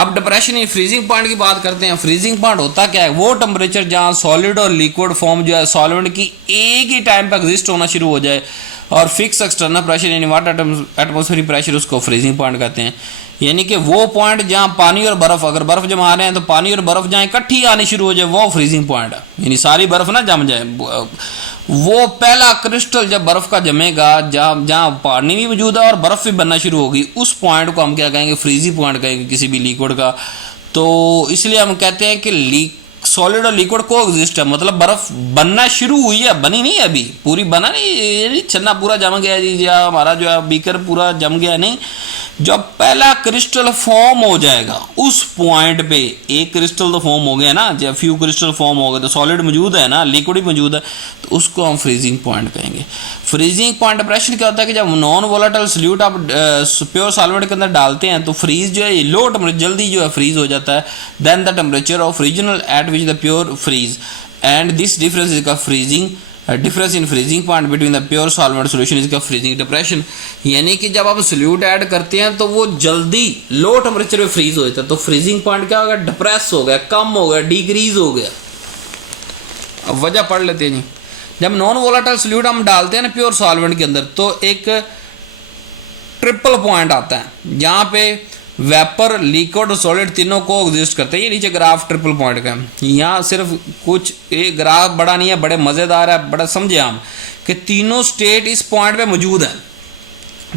अब depression in freezing point की बात करते हैं। फ्रीजिंग पॉइंट होता क्या है? वो टेम्परेचर जहाँ सॉलिड और लिक्विड फॉर्म जो है सॉल्वेंट की एक ही टाइम पर एग्जिस्ट होना शुरू हो जाए और फिक्स एक्सटर्नल प्रेशर यानी वाटर एटमॉस्फेरिक प्रेशर, उसको फ्रीजिंग पॉइंट कहते हैं। यानी कि वो पॉइंट जहाँ पानी और बर्फ, अगर बर्फ जमा रहे हैं तो पानी और बर्फ जहाँ इकट्ठी आनी शुरू हो जाए वो फ्रीजिंग पॉइंट है, यानी सारी बर्फ ना जम जाए। वो पहला क्रिस्टल जब बर्फ का जमेगा, जहाँ जहाँ पानी भी मौजूद है और बर्फ भी बनना शुरू होगी, उस पॉइंट को हम क्या कहेंगे? फ्रीजिंग पॉइंट कहेंगे किसी भी लिक्विड का। तो इसलिए हम कहते हैं कि सॉलिड और लिक्विड को एग्जिस्ट है, मतलब बर्फ बनना शुरू हुई है, बनी नहीं अभी, पूरी बना नहीं, छन्ना पूरा जम गया जी, या हमारा जो है बीकर पूरा जम गया नहीं। जब पहला क्रिस्टल फॉर्म हो जाएगा उस पॉइंट पे, एक क्रिस्टल तो फॉर्म हो गया ना, जब फ्यू क्रिस्टल फॉर्म हो गए तो सॉलिड मौजूद है ना, लिक्विड भी मौजूद है, तो उसको हम फ्रीजिंग पॉइंट कहेंगे। फ्रीजिंग पॉइंट डिप्रेशन क्या होता है कि जब नॉन वोलेटाइल सॉल्यूट आप प्योर सॉल्वेंट के अंदर डालते हैं तो फ्रीज जो है लो टेम्परेचर जल्दी जो है फ्रीज हो जाता है then the temperature of regional at which the pure freeze, and this difference is का freezing difference in freezing point between the pure solvent solution is का फ्रीजिंग डिप्रेशन। यानी कि जब आप सोल्यूट ऐड करते हैं तो वो जल्दी लो टेम्परेचर पे फ्रीज हो जाता है, तो फ्रीजिंग पॉइंट क्या हो गया? डिप्रेस हो गया, कम हो गया, डिक्रीज हो गया। अब वजह पढ़ लेते हैं जी। जब नॉन वोलेटाइल सोल्यूट हम डालते हैं ना प्योर सॉल्वेंट के अंदर, तो एक ट्रिपल पॉइंट आता है जहाँ पे वेपर, लिक्विड और सॉलिड तीनों को एग्जिस्ट करते हैं। ये नीचे ग्राफ ट्रिपल पॉइंट का है। यहाँ सिर्फ कुछ, ये ग्राफ बड़ा नहीं है, बड़े मज़ेदार है, बड़ा समझे हम कि तीनों स्टेट इस पॉइंट पे मौजूद है।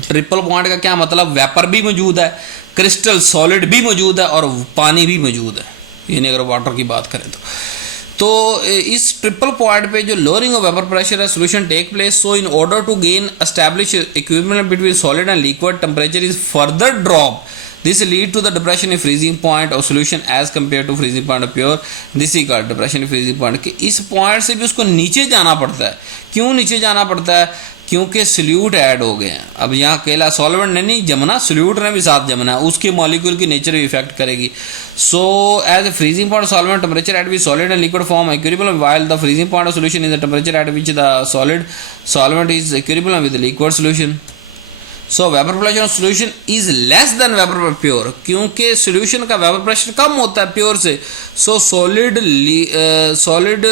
ट्रिपल पॉइंट का क्या मतलब? वेपर भी मौजूद है, क्रिस्टल सॉलिड भी मौजूद है और पानी भी मौजूद है, यानी अगर वाटर की बात करें तो इस ट्रिपल पॉइंट पे जो लोअरिंग ऑफ वेपर प्रेशर है solution take place, so in order to gain establish equilibrium between solid and liquid temperature is further drop. This lead to the depression in freezing point of solution as compared to freezing point of pure. This is called depression in freezing point। कि इस point से भी उसको नीचे जाना पड़ता है। क्यों नीचे जाना पड़ता है? क्योंकि सोल्यूट ऐड हो गए हैं। अब यहाँ अकेला सॉल्वेंट ने नहीं जमना, सोल्यूट ने भी साथ जमना है, उसके मॉलिक्यूल की नेचर भी इफेक्ट करेगी। So as a freezing point solvent temperature at which solid and liquid form equilibrium, while the freezing point of solution is the temperature at which the solid solvent is equilibrium with the liquid solution। So vapour pressure of solution is less than vapour pressure pure, क्योंकि solution का vapour pressure कम होता है pure से। So solid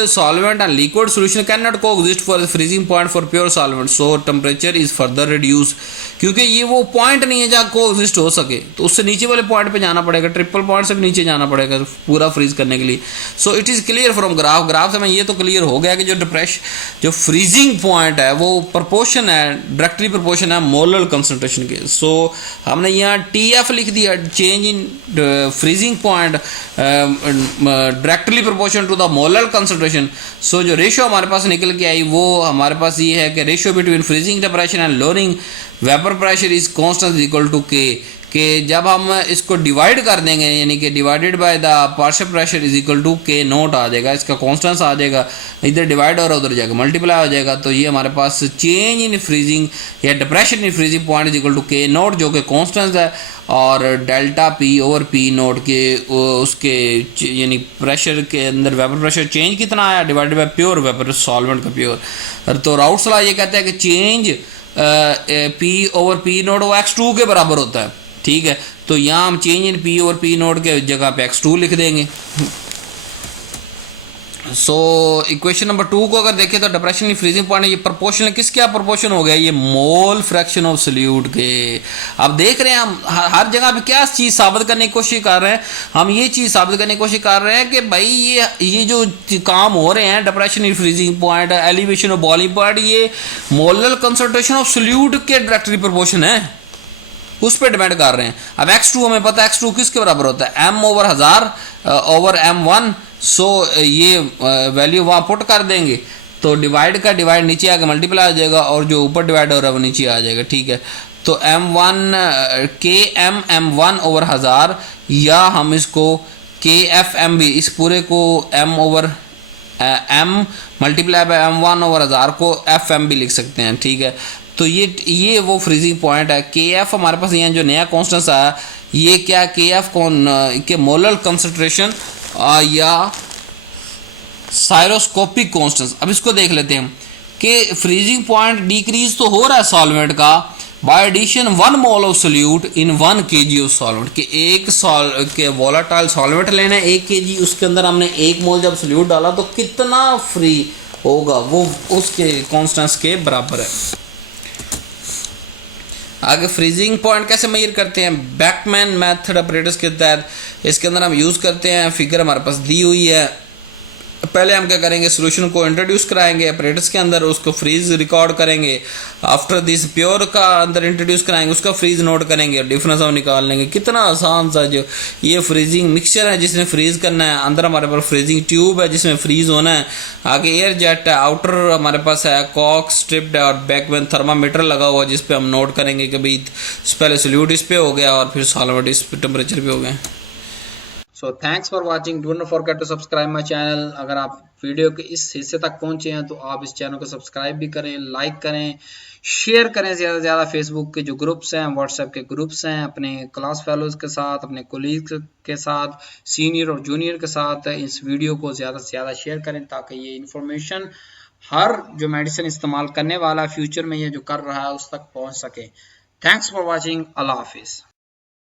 solvent and liquid solution can not coexist for freezing point for pure solvent, so temperature is further reduce, क्योंकि ये वो point नहीं है जहाँ को एग्जिस्ट हो सके, तो उससे नीचे वाले पॉइंट पे जाना पड़ेगा, ट्रिपल पॉइंट से भी नीचे जाना पड़ेगा पूरा फ्रीज करने के लिए। So it is clear from graph से मैं ये तो क्लियर हो गया कि जो फ्रीजिंग पॉइंट है वो प्रोपोर्शन है, डायरेक्टली प्रोपोर्शन है मोलर कंसंट्रेशन के। सो हमने यहाँ TF लिख दिया, change in freezing point directly proportion to the molar concentration. So जो रेशियो हमारे पास निकल के आई वो हमारे पास ये है कि ratio between freezing temperature and lowering vapour pressure is constant equal to K, कि जब हम इसको डिवाइड कर देंगे, यानी कि divided by the partial pressure is equal to K naught आ जाएगा, इसका कांस्टेंस आ जाएगा, इधर डिवाइड और उधर जाएगा मल्टीप्लाई हो जाएगा, तो ये हमारे पास चेंज इन फ्रीजिंग या depression in freezing point is equal to K naught, जो कि कांस्टेंस है, और delta P over P naught के उसके यानी प्रेशर के अंदर वेपर प्रेशर चेंज कितना आया divided by pure vapour solvent का प्योर। तो राउट्स लॉ ये कहता है कि change P over P note वो x2 के बराबर होता है, ठीक है। तो यहाँ हम चेंज इन P और P नोट के जगह पे x2 लिख देंगे। सो इक्वेशन नंबर 2 को अगर देखें तो डिप्रेशन इन फ्रीजिंग पॉइंट, ये प्रोपोर्शन किस क्या प्रोपोर्शन हो गया? ये मोल फ्रैक्शन ऑफ सोल्यूट के। अब देख रहे हैं हम हर जगह पे क्या चीज़ साबित करने की कोशिश कर रहे हैं, हम ये चीज़ साबित करने की कोशिश कर रहे हैं कि भाई ये जो काम हो रहे हैं depression in freezing point, elevation of boiling point, ये मोलर कंसंट्रेशन ऑफ सोल्यूट के डायरेक्टली प्रोपोर्शन है, उस पर डिपेंड कर रहे हैं। अब x2 हमें पता है x2 किसके बराबर होता है? m over 1000 over m1। सो ये वैल्यू वहाँ पुट कर देंगे तो डिवाइड का डिवाइड नीचे आके मल्टीप्लाई हो जाएगा और जो ऊपर डिवाइड हो रहा है वो नीचे आ जाएगा, ठीक है। तो m1 m1 ओवर 1000, या हम इसको KFM भी, इस पूरे को m over m multiply by m1 over 1000 को FM भी लिख सकते हैं, ठीक है। तो ये वो फ्रीजिंग पॉइंट है। KF हमारे पास यहाँ जो नया कॉन्स्टेंट आया, ये क्या KF कौन के मोलर कंसंट्रेशन या साइरोस्कोपिक कॉन्स्टेंट। अब इसको देख लेते हैं कि फ्रीजिंग पॉइंट डिक्रीज तो हो रहा है सॉल्वेंट का, by addition 1 mole of solute in 1 kg of solvent, कि एक के वोलाटाइल सॉल्वेंट लेना है 1 kg, उसके अंदर हमने 1 मोल जब सोल्यूट डाला तो कितना फ्री होगा, वो उसके कॉन्स्टेंस के बराबर है। आगे फ्रीजिंग पॉइंट कैसे मेजर करते हैं, बैकमैन मेथड ऑपरेटर्स के तहत इसके अंदर हम यूज़ करते हैं। फिगर हमारे पास दी हुई है। पहले हम क्या करेंगे, सोल्यूशन को इंट्रोड्यूस कराएंगे ऑपरेटर्स के अंदर, उसको फ्रीज रिकॉर्ड करेंगे। आफ्टर दिस प्योर का अंदर इंट्रोड्यूस कराएंगे, उसका फ्रीज नोट करेंगे और डिफरेंस हम निकाल लेंगे। कितना आसान सा जो ये फ्रीजिंग मिक्सचर है जिसने फ्रीज करना है, अंदर हमारे पास फ्रीजिंग ट्यूब है जिसमें फ्रीज होना है, आगे एयर जेट है, आउटर हमारे पास है कॉक स्ट्रिप्ड है और बैक में थर्मामीटर लगा हुआ जिस पे हम नोट करेंगे कि भाई पहले सोल्यूट इस पे हो गया और फिर सॉल्वेंट इस टेम्परेचर पे हो गया। So thanks for watching, don't forget to subscribe my channel. अगर आप वीडियो के इस हिस्से तक पहुंचे हैं तो आप इस चैनल को सब्सक्राइब भी करें, लाइक करें, शेयर करें ज़्यादा से ज़्यादा। फेसबुक के जो ग्रुप्स हैं, व्हाट्सएप के ग्रुप्स हैं, अपने क्लास फेलोज़ के साथ, अपने कोलीग्स के साथ, सीनियर और जूनियर के साथ इस वीडियो को ज़्यादा से ज़्यादा शेयर करें ताकि ये इन्फॉर्मेशन हर जो मेडिसिन इस्तेमाल करने वाला फ्यूचर में ये जो कर रहा है उस तक पहुँच सके। थैंक्स फॉर वॉचिंग, अल्लाह हाफिज़।